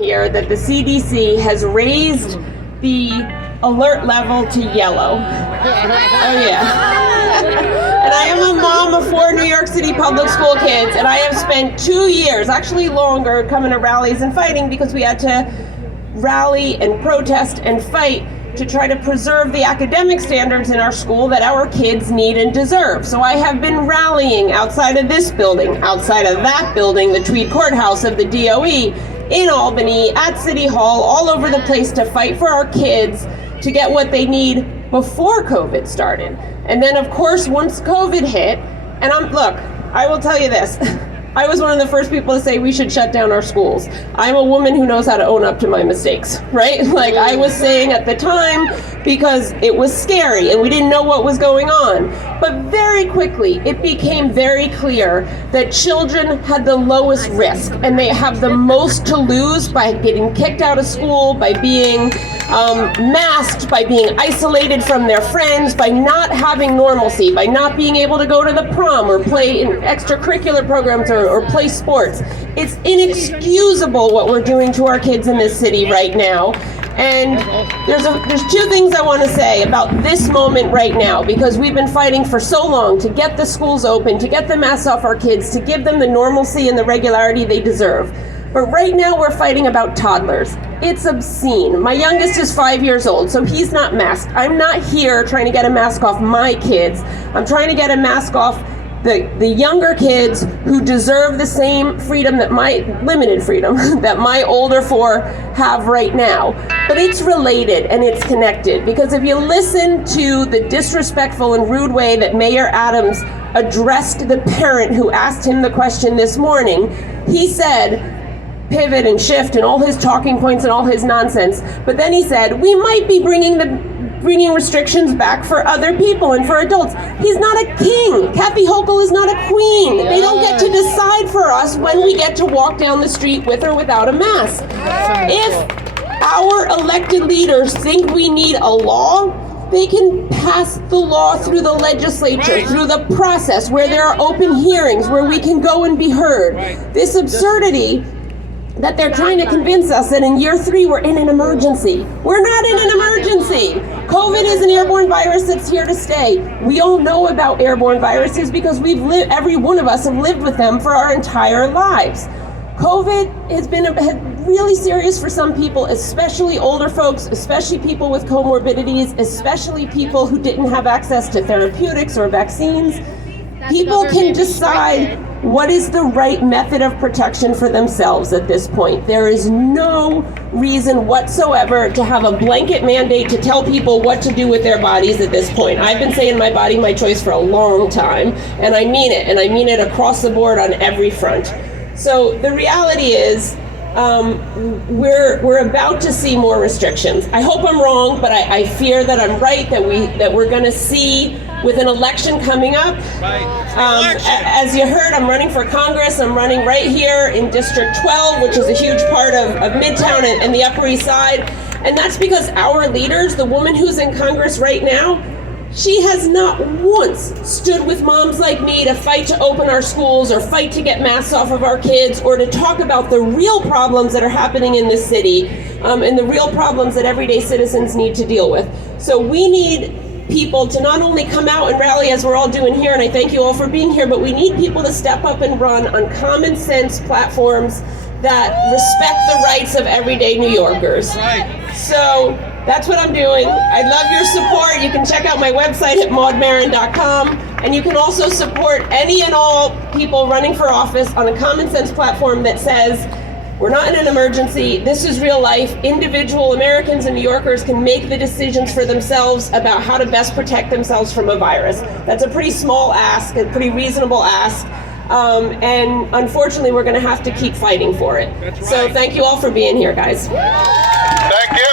here that the CDC has raised the alert level to yellow. Oh yeah. And I am a mom of 4 New York City public school kids, and I have spent 2 years, actually longer, coming to rallies and fighting because we had to rally and protest and fight to try to preserve the academic standards in our school that our kids need and deserve. So I have been rallying outside of this building, outside of that building, the Tweed Courthouse of the DOE, in Albany, at City Hall, all over the place to fight for our kids to get what they need before COVID started. And then of course, once COVID hit, and look, I will tell you this, I was one of the first people to say we should shut down our schools. I'm a woman who knows how to own up to my mistakes, right? Like I was saying at the time because it was scary and we didn't know what was going on. But very quickly, it became very clear that children had the lowest risk and they have the most to lose by getting kicked out of school, by being masked, by being isolated from their friends, by not having normalcy, by not being able to go to the prom or play in extracurricular programs or play sports. It's inexcusable what we're doing to our kids in this city right now. And there's 2 things I want to say about this moment right now, because we've been fighting for so long to get the schools open, to get the masks off our kids, to give them the normalcy and the regularity they deserve. But right now we're fighting about toddlers. It's obscene. My youngest is 5 years old, so he's not masked. I'm not here trying to get a mask off my kids. I'm trying to get a mask off the younger kids who deserve the same freedom that limited freedom that my older 4 have right now. But it's related and it's connected, because if you listen to the disrespectful and rude way that Mayor Adams addressed the parent who asked him the question this morning, he said, pivot and shift and all his talking points and all his nonsense. But then he said, we might be bringing restrictions back for other people and for adults. He's not a king. Kathy Hochul is not a queen. They don't get to decide for us when we get to walk down the street with or without a mask. If our elected leaders think we need a law, they can pass the law through the legislature, through the process where there are open hearings, where we can go and be heard. This absurdity that they're trying to convince us that in year 3 we're in an emergency. We're not in an emergency. COVID is an airborne virus that's here to stay. We all know about airborne viruses because every one of us have lived with them for our entire lives. COVID has been really serious for some people, especially older folks, especially people with comorbidities, especially people who didn't have access to therapeutics or vaccines. People can decide what is the right method of protection for themselves at this point. There is no reason whatsoever to have a blanket mandate to tell people what to do with their bodies at this point. I've been saying my body, my choice for a long time, and I mean it, and I mean it across the board on every front. So the reality is, we're about to see more restrictions. I hope I'm wrong, but I fear that I'm right, that we're going to see with an election coming up. As you heard, I'm running for Congress. I'm running right here in District 12, which is a huge part of Midtown and the Upper East Side. And that's because our leaders, the woman who's in Congress right now, she has not once stood with moms like me to fight to open our schools or fight to get masks off of our kids or to talk about the real problems that are happening in this city and the real problems that everyday citizens need to deal with. So we need people to not only come out and rally as we're all doing here, and I thank you all for being here, but we need people to step up and run on common sense platforms that respect the rights of everyday New Yorkers. So that's what I'm doing. I love your support. You can check out my website at maudmarin.com, and you can also support any and all people running for office on a common sense platform that says, we're not in an emergency, this is real life. Individual Americans and New Yorkers can make the decisions for themselves about how to best protect themselves from a virus. That's a pretty small ask, a pretty reasonable ask. And unfortunately, we're gonna have to keep fighting for it. So thank you all for being here, guys. Thank you.